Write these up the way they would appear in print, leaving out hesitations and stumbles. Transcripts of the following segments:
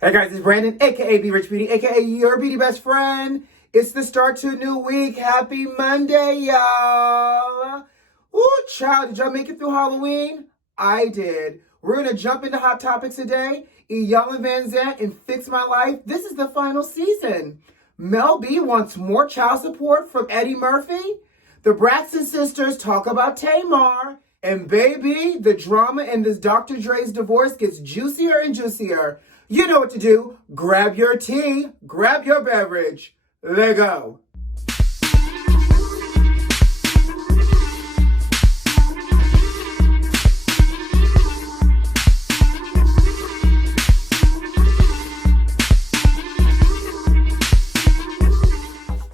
Hey guys, it's Brandon, aka B.Rich Beauty, aka your beauty best friend. It's the start to a new week. Happy Monday, y'all. Ooh, child, did y'all make it through Halloween? I did. We're gonna jump into hot topics today. Iyanla Vanzant and Fix My Life. This is the final season. Mel B wants more child support from Eddie Murphy. The Braxton sisters talk about Tamar. And baby, the drama in this Dr. Dre's divorce gets juicier and juicier. You know what to do. Grab your tea, grab your beverage. Let go.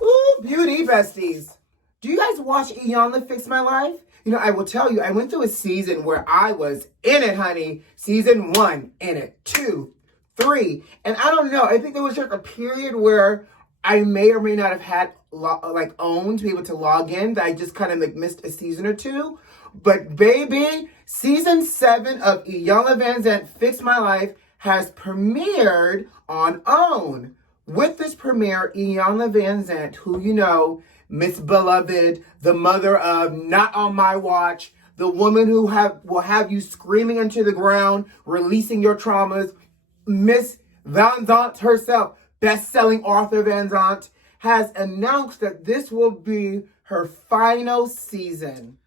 Ooh, beauty besties. Do you guys watch Iyanla Fix My Life? You know, I will tell you, I went through a season where I was in it, honey. Season 1, in it. 2, 3. And I don't know, I think there was just a period where I may or may not have had OWN to be able to log in, that I just kind of missed a season or two. But baby, season 7 of Iyanla Vanzant Fix My Life has premiered on OWN. With this premiere, Iyanla Vanzant, who you know, Miss Beloved, the mother of Not On My Watch, the woman who will have you screaming into the ground, releasing your traumas, Miss Vanzant herself, best-selling author Vanzant, has announced that this will be her final season.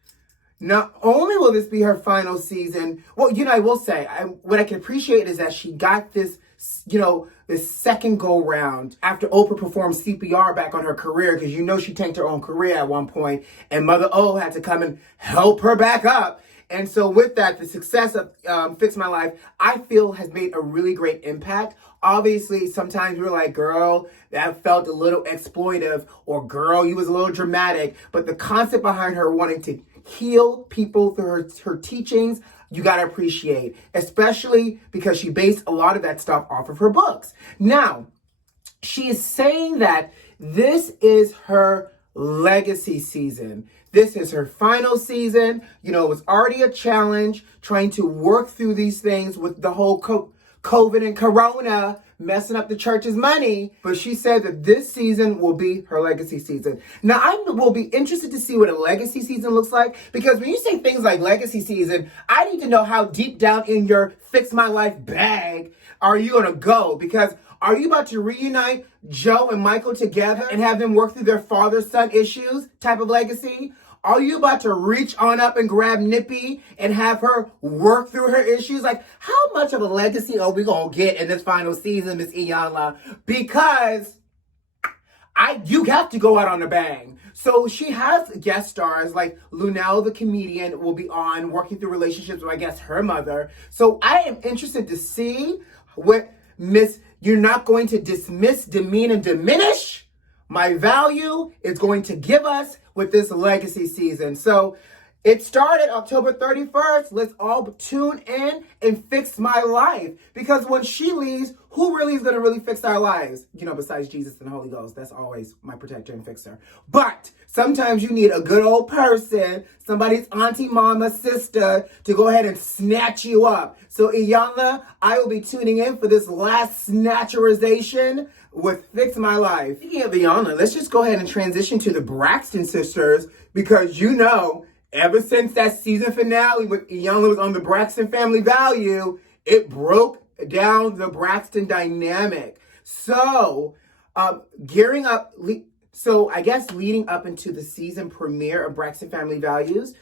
Not only will this be her final season, well, you know, I will say, what I can appreciate is that she got this, you know, this second go round after Oprah performed CPR back on her career, because you know she tanked her own career at one point, and Mother O had to come and help her back up. And so with that, the success of Fix My Life, I feel has made a really great impact. Obviously, sometimes we're like, girl, that felt a little exploitive, or girl, you was a little dramatic. But the concept behind her wanting to heal people through her teachings, you gotta appreciate, especially because she based a lot of that stuff off of her books. Now, she is saying that this is her legacy season. This is her final season. You know, it was already a challenge trying to work through these things with the whole COVID and Corona messing up the church's money. But she said that this season will be her legacy season. Now, I will be interested to see what a legacy season looks like, because when you say things like legacy season, I need to know how deep down in your Fix My Life bag are you going to go? Because are you about to reunite Joe and Michael together and have them work through their father-son issues type of legacy? Are you about to reach on up and grab Nippy and have her work through her issues? Like, how much of a legacy are we going to get in this final season, Miss Iyanla? Because you have to go out on a bang. So she has guest stars like Lunel, the comedian, will be on working through relationships with, I guess, her mother. So I am interested to see what you're not going to dismiss, demean, and diminish my value is going to give us with this legacy season. So it started October 31st. Let's all tune in and fix my life. Because when she leaves, who really is going to really fix our lives? You know, besides Jesus and the Holy Ghost. That's always my protector and fixer. But sometimes you need a good old person, somebody's auntie, mama, sister, to go ahead and snatch you up. So Iyanla, I will be tuning in for this last snatcherization with Fix My Life. Speaking of Iyanla, let's just go ahead and transition to the Braxton sisters, because you know, ever since that season finale with Iyanla was on the Braxton family value, it broke down the Braxton dynamic. So, gearing up, so I guess leading up into the season premiere of Braxton Family Values,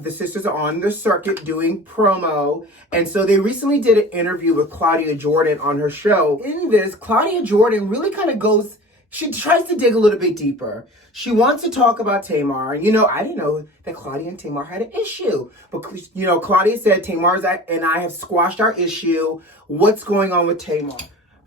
the sisters are on the circuit doing promo. And so they recently did an interview with Claudia Jordan on her show. In this, Claudia Jordan really kind of she tries to dig a little bit deeper. She wants to talk about Tamar. And, you know, I didn't know that Claudia and Tamar had an issue. But, you know, Claudia said, Tamar and I have squashed our issue. What's going on with Tamar?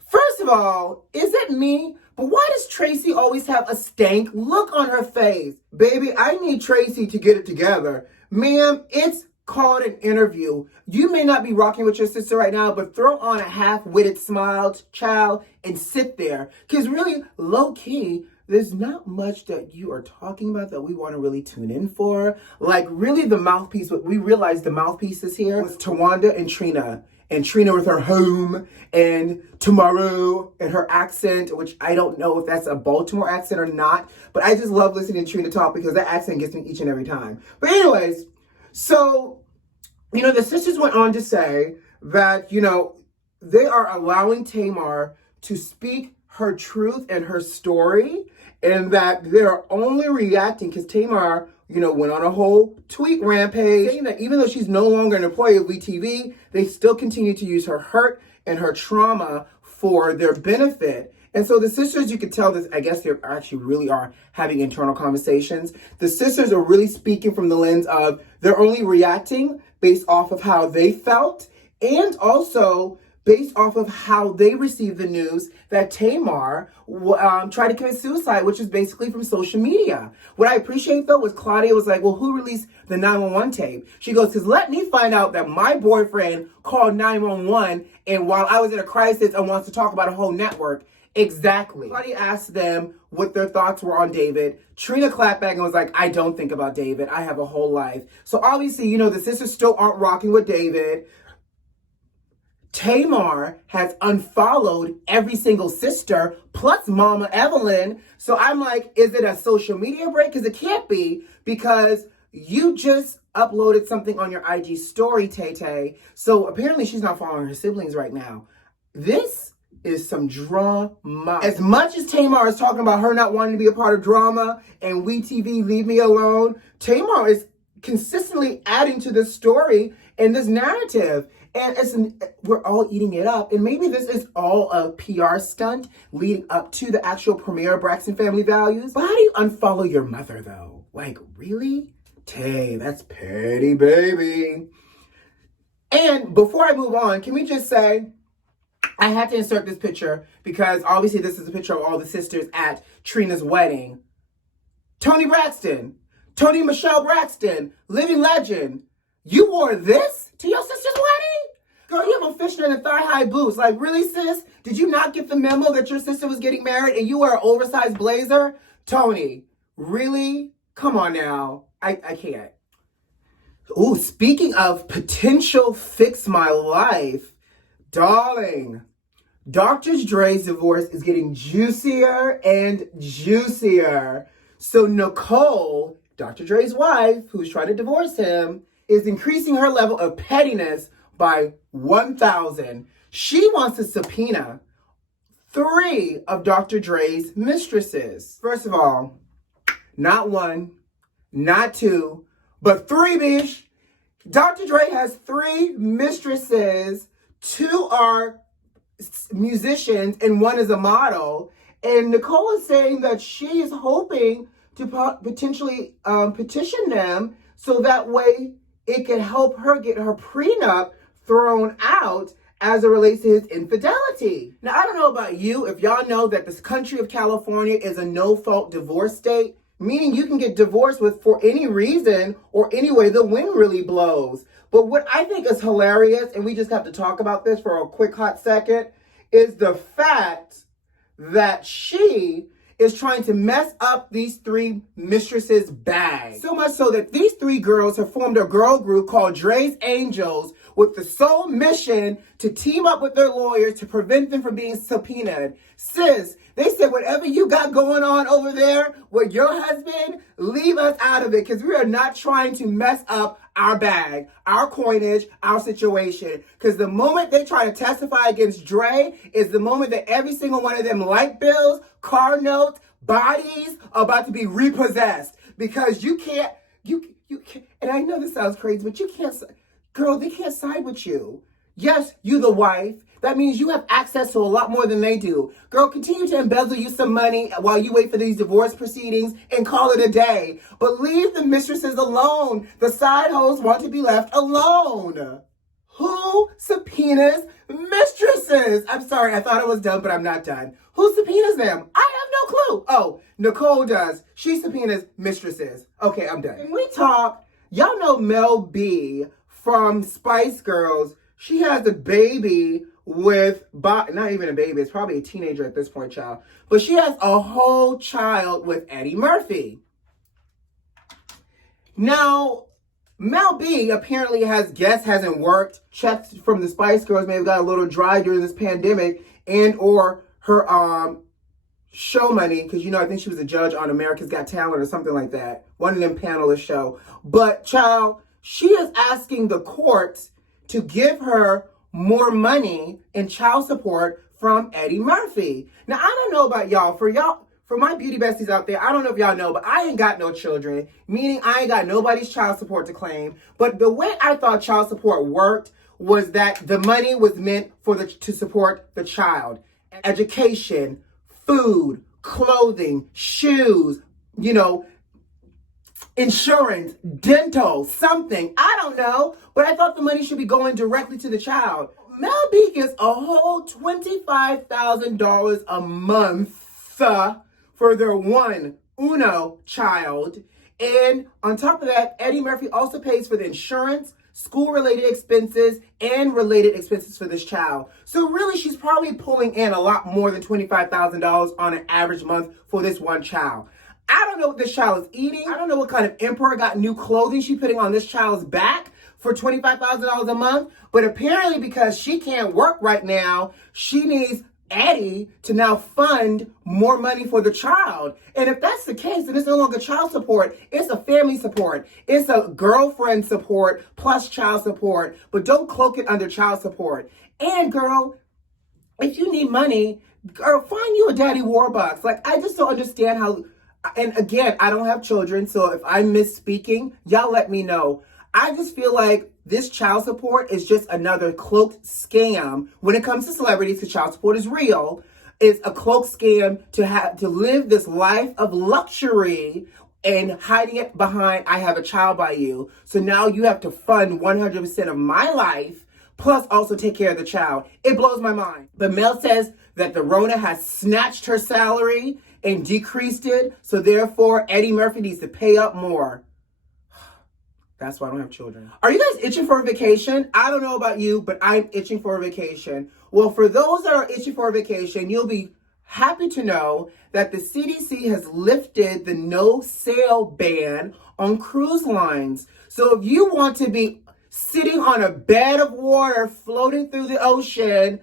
First of all, is it me? But why does Tracy always have a stank look on her face? Baby, I need Tracy to get it together. Ma'am, it's called an interview. You may not be rocking with your sister right now, but throw on a half-witted smile, child, and sit there. Because really, low-key, there's not much that you are talking about that we want to really tune in for. Like, really, the mouthpiece, what we realized the mouthpieces here was Tawanda and Trina. and Trina with her home, and tomorrow and her accent, which I don't know if that's a Baltimore accent or not, but I just love listening to Trina talk because that accent gets me each and every time. But anyways, so, you know, the sisters went on to say that, you know, they are allowing Tamar to speak her truth and her story, and that they're only reacting because Tamar, you know, went on a whole tweet rampage saying that even though she's no longer an employee of WeTV, they still continue to use her hurt and her trauma for their benefit. And so the sisters, you could tell this, I guess they actually really are having internal conversations. The sisters are really speaking from the lens of they're only reacting based off of how they felt, and also based off of how they received the news that Tamar tried to commit suicide, which is basically from social media. What I appreciate, though, was Claudia was like, well, who released the 911 tape? She goes, because let me find out that my boyfriend called 911 and while I was in a crisis and wants to talk about a whole network. Exactly. Claudia asked them what their thoughts were on David. Trina clapped back and was like, I don't think about David. I have a whole life. So obviously, you know, the sisters still aren't rocking with David. Tamar has unfollowed every single sister, plus Mama Evelyn. So I'm like, is it a social media break? Because it can't be, because you just uploaded something on your IG story, Tay-Tay. So apparently she's not following her siblings right now. This is some drama. As much as Tamar is talking about her not wanting to be a part of drama and WeTV, leave me alone, Tamar is consistently adding to this story and this narrative. And we're all eating it up. And maybe this is all a PR stunt leading up to the actual premiere of Braxton Family Values. But how do you unfollow your mother, though? Like, really? Tay, that's petty, baby. And before I move on, can we just say, I had to insert this picture because obviously this is a picture of all the sisters at Trina's wedding. Toni Braxton, Toni Michelle Braxton, living legend. You wore this to your sister's wedding? Girl, you have a fishnet and thigh-high boots. Like, really, sis? Did you not get the memo that your sister was getting married and you wear an oversized blazer? Toni, really? Come on now. I can't. Ooh, speaking of potential fix my life, darling, Dr. Dre's divorce is getting juicier and juicier. So Nicole, Dr. Dre's wife, who's trying to divorce him, is increasing her level of pettiness by 1,000. She wants to subpoena 3 of Dr. Dre's mistresses. First of all, not 1, not 2, but 3, bitch. Dr. Dre has 3 mistresses. 2 are musicians and 1 is a model. And Nicole is saying that she is hoping to potentially petition them so that way it can help her get her prenup thrown out as it relates to his infidelity. Now, I don't know about you, if y'all know that this country of California is a no-fault divorce state, meaning you can get divorced for any reason or any way the wind really blows. But what I think is hilarious, and we just have to talk about this for a quick hot second, is the fact that she is trying to mess up these 3 mistresses' bag. So much so that these 3 girls have formed a girl group called Dre's Angels with the sole mission to team up with their lawyers to prevent them from being subpoenaed. Sis, they said whatever you got going on over there with your husband, leave us out of it because we are not trying to mess up our bag, our coinage, our situation. Because the moment they try to testify against Dre is the moment that every single one of them light bills, car notes, bodies are about to be repossessed. Because you can't, and I know this sounds crazy, but you can't, girl, they can't side with you. Yes, you the wife. That means you have access to a lot more than they do. Girl, continue to embezzle you some money while you wait for these divorce proceedings and call it a day. But leave the mistresses alone. The side hoes want to be left alone. Who subpoenas mistresses? I'm sorry, I thought I was done, but I'm not done. Who subpoenas them? I have no clue. Oh, Nicole does. She subpoenas mistresses. Okay, I'm done. Can we talk? Y'all know Mel B from Spice Girls. She has a baby with, not even a baby, it's probably a teenager at this point, child. But she has a whole child with Eddie Murphy. Now, Mel B apparently hasn't worked. Checks from the Spice Girls may have got a little dry during this pandemic, and or her show money, because I think she was a judge on America's Got Talent or something like that. One of them panelist show. But child, she is asking the courts to give her more money in child support from Eddie Murphy. Now, I don't know about y'all. For my beauty besties out there, I don't know if y'all know, but I ain't got no children, meaning I ain't got nobody's child support to claim. But the way I thought child support worked was that the money was meant to support the child. Education, food, clothing, shoes, insurance, dental, something. I don't know, but I thought the money should be going directly to the child. Mel B gets a whole $25,000 a month for their uno child. And on top of that, Eddie Murphy also pays for the insurance, school-related expenses, and related expenses for this child. So really, she's probably pulling in a lot more than $25,000 on an average month for this one child. I don't know what this child is eating. I don't know what kind of emperor got new clothing she's putting on this child's back for $25,000 a month. But apparently, because she can't work right now, she needs Eddie to now fund more money for the child. And if that's the case, then it's no longer child support. It's a family support. It's a girlfriend support plus child support. But don't cloak it under child support. And girl, if you need money, girl, find you a daddy Warbucks. Like, I just don't understand how, and again, I don't have children, so if I'm misspeaking, y'all let me know. I just feel like this child support is just another cloaked scam when it comes to celebrities, because child support is real. It's a cloaked scam to live this life of luxury and hiding it behind, I have a child by you. So now you have to fund 100% of my life, plus also take care of the child. It blows my mind. But Mel says that the Rona has snatched her salary and decreased it. So therefore, Eddie Murphy needs to pay up more. That's why I don't have children. Are you guys itching for a vacation? I don't know about you, but I'm itching for a vacation. Well, for those that are itching for a vacation, you'll be happy to know that the CDC has lifted the no sail ban on cruise lines. So if you want to be sitting on a bed of water floating through the ocean,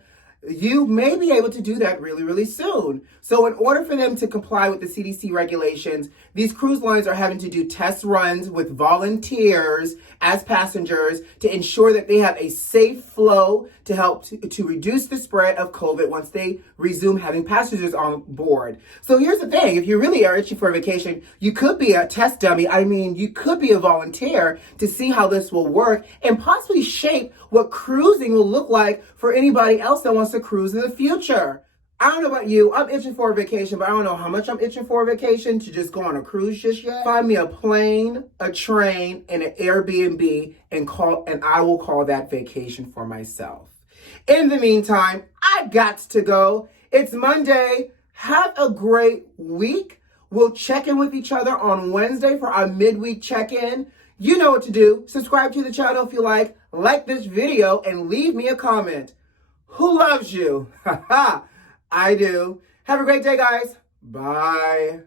you may be able to do that really, really soon. So in order for them to comply with the CDC regulations, these cruise lines are having to do test runs with volunteers as passengers to ensure that they have a safe flow to help to reduce the spread of COVID once they resume having passengers on board. So here's the thing. If you really are itching for a vacation, you could be a test dummy. I mean, you could be a volunteer to see how this will work and possibly shape what cruising will look like for anybody else that wants to cruise in the future. I don't know about you. I'm itching for a vacation, but I don't know how much I'm itching for a vacation to just go on a cruise just yet. Find me a plane, a train, and an Airbnb and I will call that vacation for myself. In the meantime, I got to go. It's Monday. Have a great week. We'll check in with each other on Wednesday for our midweek check-in. You know what to do. Subscribe to the channel if you like this video, and leave me a comment. Who loves you? I do. Have a great day, guys. Bye.